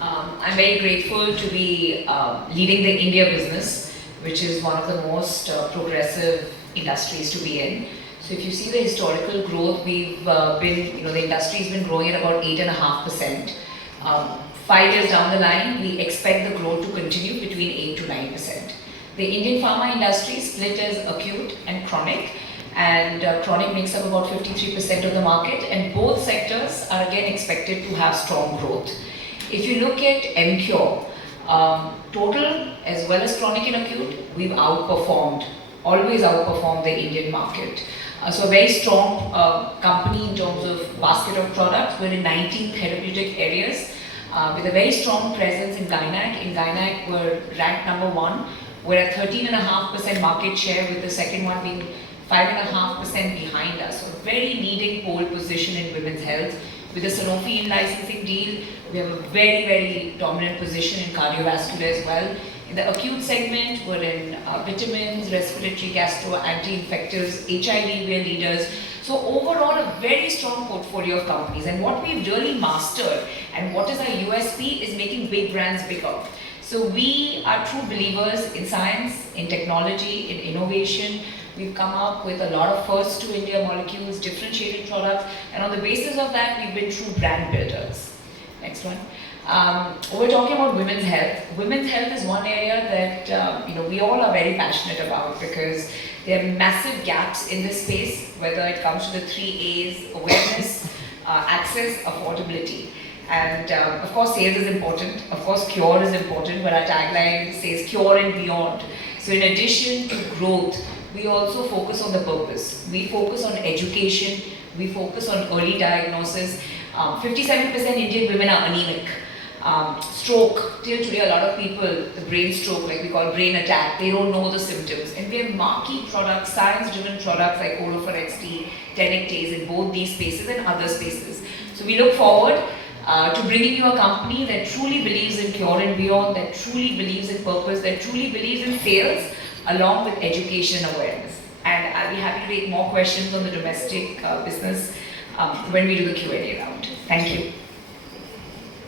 I'm very grateful to be leading the India business, which is one of the most progressive industries to be in. So if you see the historical growth, we've been, the industry's been growing at about 8.5%. 5 years down the line, we expect the growth to continue between 8 to 9%. The Indian pharma industry is split as acute and chronic, and chronic makes up about 53% of the market, and both sectors are again expected to have strong growth. If you look at Emcure, total as well as chronic and acute, we've always outperformed the Indian market. So a very strong company in terms of basket of products. We're in 19 therapeutic areas with a very strong presence in Gynac. In Gynac, we're ranked number 1. We're at 13.5% market share, with the second one being 5.5% behind us. So a very leading pole position in women's health. With the Sanofi in-licensing deal, we have a very, very dominant position in cardiovascular as well. In the acute segment, we're in vitamins, respiratory, gastro, anti-infectives, HIV, we're leaders. So overall, a very strong portfolio of companies. And what we've really mastered, and what is our USP, is making big brands bigger. So we are true believers in science, in technology, in innovation. We've come up with a lot of first to India molecules, differentiated products, and on the basis of that, we've been true brand builders. Next one. We're talking about women's health. Women's health is one area that we all are very passionate about, because there are massive gaps in this space, whether it comes to the 3 A's: awareness, access, affordability. And of course, sales is important. Of course, cure is important, but our tagline says cure and beyond. So in addition to growth, we also focus on the purpose. We focus on education. We focus on early diagnosis. 57% Indian women are anemic. Stroke, till today, a lot of people, the brain stroke, like we call brain attack, they don't know the symptoms. And we have marquee products, science-driven products like Colofor XT, Tenectase in both these spaces and other spaces. So we look forward to bringing you a company that truly believes in cure and beyond, that truly believes in purpose, that truly believes in sales, along with education and awareness. And I'll be happy to take more questions on the domestic business when we do the Q&A round. Thank you.